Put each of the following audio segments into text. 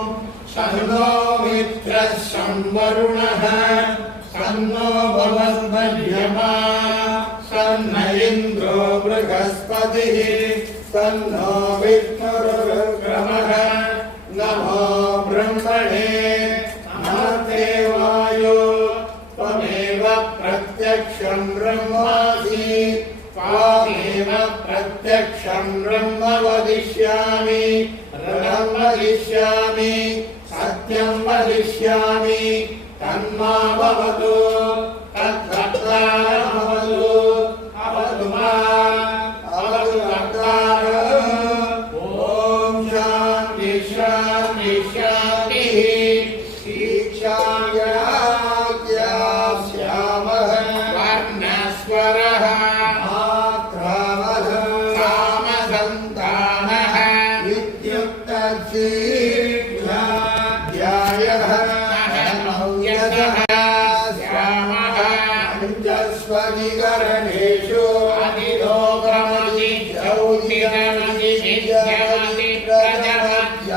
सन्नो मित्रः संवरुणः सन्नो भवद्भ्यमा सन्न इन्द्रो बृहस्पतिः सन्नो विष्णुरुक्रमः नमो ब्रह्मणे नमस्ते वायो त्वमेव प्रत्यक्षं ब्रह्मासि त्वामेव प्रत्यक्षं ब्रह्म वदिष्यामि ऋणं वदिष्यामि सत्यं वदिष्यामि तन्मावतु तद्वक्तारं भवतु अवतु अवतु वक्तारम् ॐ शान्ति शान्ति शान्तिः ईक्षायास्यामः वर्णस्वरः सामसन्तानः विद्युक्तशीर्षाध्यायः श्यामः पञ्चस्वनिकरणेषु अधिलोकमधिजौतिरमधिविद्यमति प्रजमध्यात्मं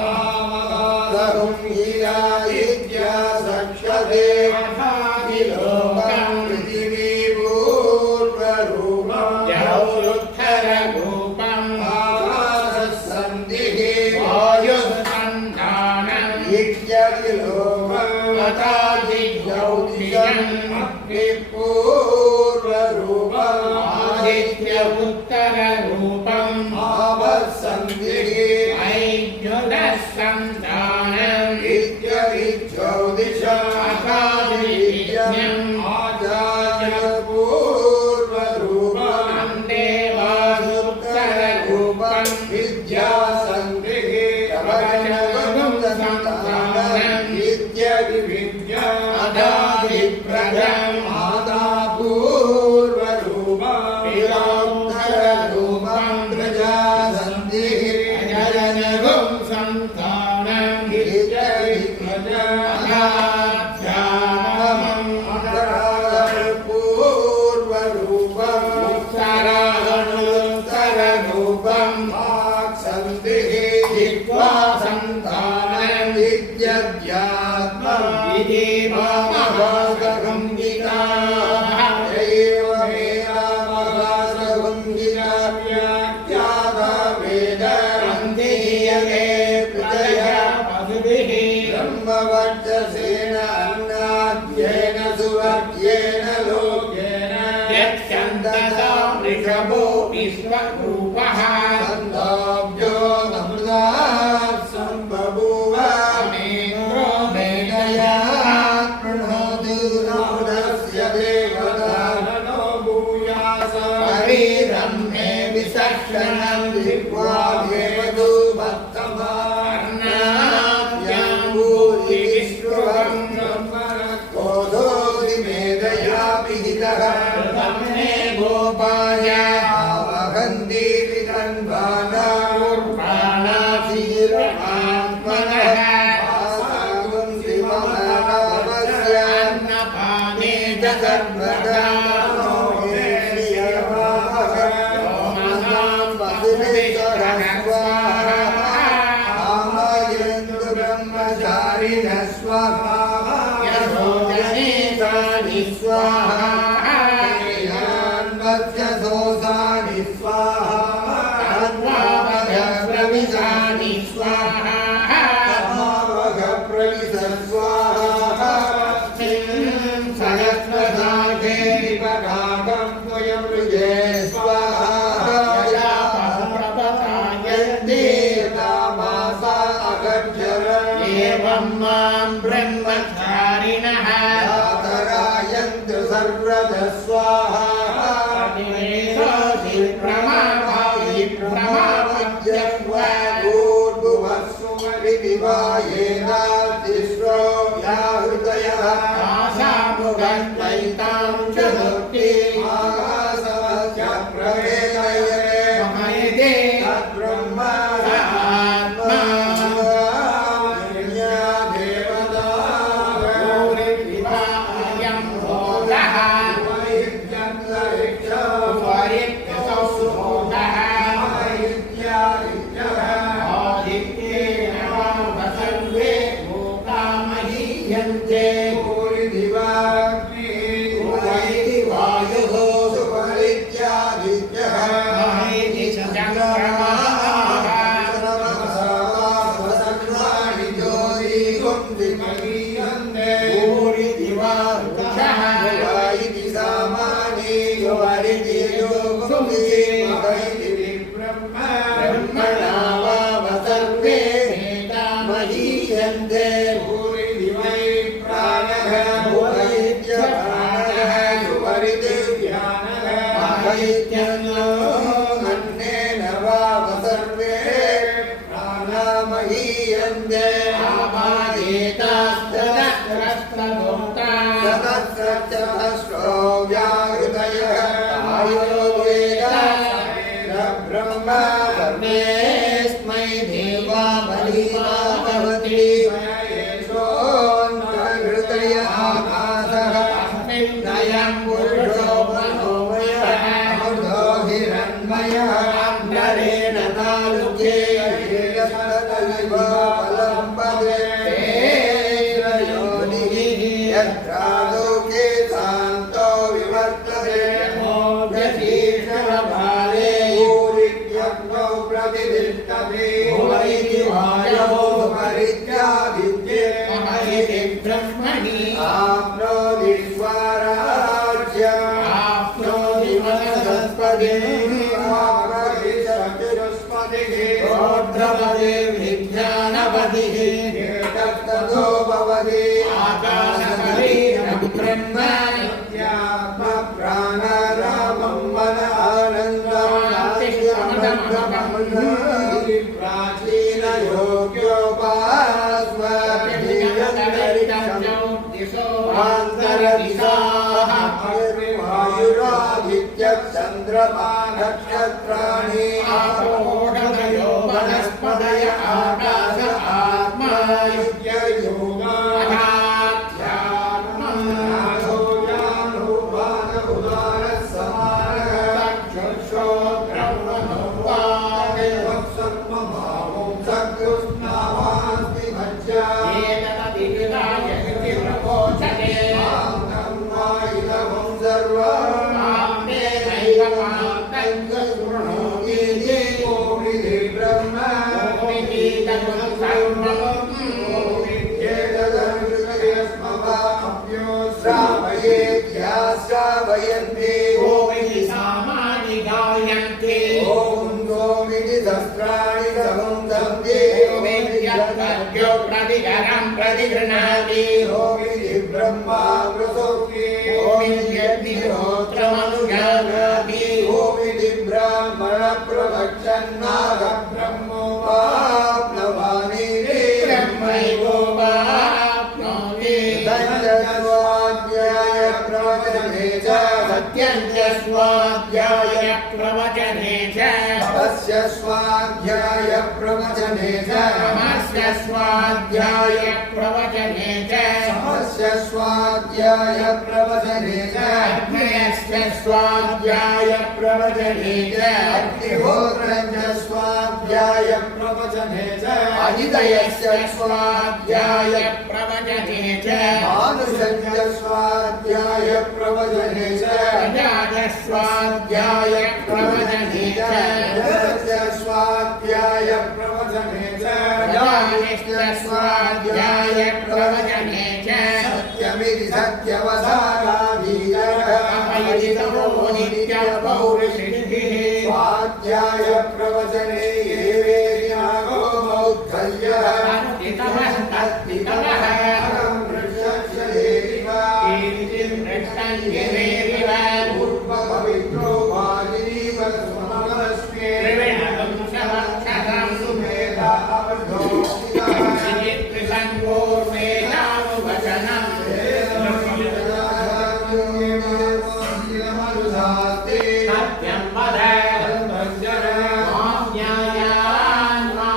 नामं हीरा इत्या सक्षते अथादिलोकं पृथिवी पूर्वरूपं जौरुत्तररूपं आकाशसन्धिः वायुसन्धानं इत्यदिलोकं तथादिज्योतिषम् अग्निपूर्वरूपम् आदित्य उत्तररूपम् आवसन्धिः ऐजुरसन्धानम् इत्यदिज्योतिषम् अकादिज्ञम् आचार्यपूर्वरूपम् देवासुत्तररूपम् विद्यासन्धिः सन्तानम् इत्यदिविद्यम् अदादिप्रजम् मातापूर्वरूपम् विरात्तररूपम् प्रजासन्धिः अजनगम् सन्तानम् इत्यदिप्रजम् अदाध्यात्मम् अन्तरापूर्वरूपम् उत्तरागणोत्तररूपम् वाक्सन्धिः जिह्वा सन्तानम् इत्यध्यात्मम् इति महाभागगङ्गिका एवमेवामहासगङ्गिका व्याख्याता वेदवन्दियते प्रजया पशुभिः ब्रह्मवर्चसेन अन्नाद्येन सुवर्ग्येन लोक्येन यच्छन्दसा वृषभो विश्वरूपः छन्दोऽब्जो नमृतात् सम्बभूव मेन्द्रो मेधया प्रणोति नमृतस्य देवतानो भूयास शरीरं मे विचक्षणं जिह्वा देवतु भक्तमार्णाभ्यां भूति विश्रुवं ब्रह्मरक्तोदोति मेधया विहितः तन्मे गोपाय आवहन्ति विदन्वानार्प्राणाशीरमात्मनः आसागुन्ति मम नामस्यान्नपाने च सर्वदा ओमनां वसुदेश्वरः स्वाहा आमयन्तु ब्रह्मचारिणः स्वाहा यशोजनेतानि स्वाहा वत्सोसानि स्वाहा तद्वावघप्रविशानि स्वाहा तद्वावघप्रविश स्वाहा सहस्रशाखे विपगाकं त्वयमृजे स्वाहा ययापप्रपतायन्ते तामासा अगच्छरम् एवं मां ब्रह्मचारिणः यातरायन्तु सर्वतः स्वाहा विवायेनातिस्रो व्याहृतयः आशामुगन्वैतां च भक्ति आकाशवस्य प्रवेदयते महयते तद्ब्रह्म आत्मा देवता भूरिविवायं भोगः उपरित्यसौ सुभोगः आदित्येन सर्वे लोका महीयन्ते भूरिदिवाग्नि वैति वायुः सुपरित्यादित्यः महीति चन्द्रमाः सर्वाणि ज्योतिगुंसि महीयन्ते भूरिदिवा वृक्षः वैति सामानि वैति योगुंसि महीति ब्रह्मणा वाव सर्वे महीयन्ते भूरिदिवै प्राणः भूरिद्य प्राणः सुपरिदिव्यानः महीत्यन्नो अन्नेन वाव सर्वे प्राणा महीयन्ते आपादेतास्तदस्त्रस्तदोक्ता ततस्त्रश्चतस्रो व्याहृतयः आयो वेद ब्रह्म सर्वेऽस्मै देवा बलिमा भवति सोऽन्तर्हृदय आकाशः अस्मिन्नयं पुरुषो मनोमयः अमृतो हिरण्मयः अन्तरेण तालुके यस्ततैव फलम्पदे योनिः यत्रालोके शान्तो विवर्तते मोक्षशीर्षभारे भूरित्यग्नौ प्रतिष्ठते भुवैति वायोः परित्यादित्ये महीति ब्रह्मणि आप्नोति स्वराज्यम् आप्नोति वनस्पतिम् आप्नोति चतुष्पतिः रौद्रपतिः विज्ञानपतिः एतत्ततो भवति आकाशशरीरं ब्रह्म नित्यात्म प्राणारामं मन आनन्दमातिष्ठमदमगमनं प्राचीन योग्योपास्वदिशोऽन्तरदिशाः वायुरादित्यः चन्द्रमा नक्षत्राणि आपोषधयो वनस्पतय आकाश आत्मा श्रावयन्ति ओमिति सामानि गायन्ति ओम गोमिति सहस्राणि समुन्दन्ति ओमित्यर्घ्यो प्रतिकरं प्रतिगृह्णाति ओमिति ब्रह्मा प्रसोक्ति ओमित्यग्निहोत्रमनुजानाति ओमिति ब्राह्मण प्रवक्षन्नाग ब्रह्मोपाप्नवानि ब्रह्मैवोपाप्नोति प्रवचने च सत्यं च स्वाध्याय प्रवचने च तपस्य स्वाध्याय प्रवचने च तमस्य स्वाध्याय प्रवचने च समस्य स्वाध्याय प्रवचने च अग्नयस्य स्वाध्याय प्रवचने च अग्निहोत्रस्य स्वाध्याय प्रवचने च अहितयस्य स्वाध्याय प्रवचने च मानुषस्य स्वाध्याय प्रवचने च स्वाध्याय प्रवचने च स्वाध्याय प्रवचने च स्वाध्याय प्रवचने च सत्यमिति सत्यवसानाधीरः नित्यपौरुषिभिः स्वाध्याय प्रवचने एवेर्यागो मौद्धल्यः पवित्रो वाजिनीव समनस्मे त्रिवेणं समक्षतं सुमेधा अवधो चित्तसंगोर्मेधानुवचनं सत्यं वद माज्ञायान्मा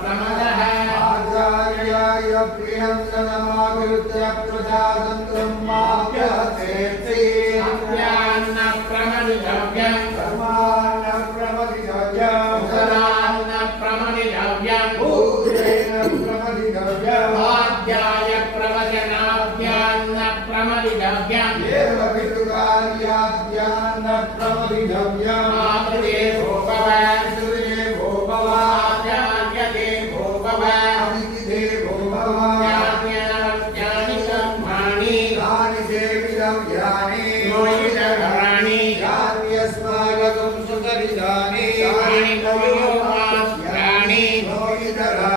प्रमदः आचार्याय प्रियं सनमाकृत्य प्रजातन्त्रं माभ्यसेत्ति प्रमदितव्यं कर्मान्न प्रमदितव्यं उदरान्न प्रमदितव्यं भूतेन प्रमदितव्यं आर्याद्यान्न प्रमदितव्यम् मातृदेवो भव पितृदेवो भव आचार्यदेवो भव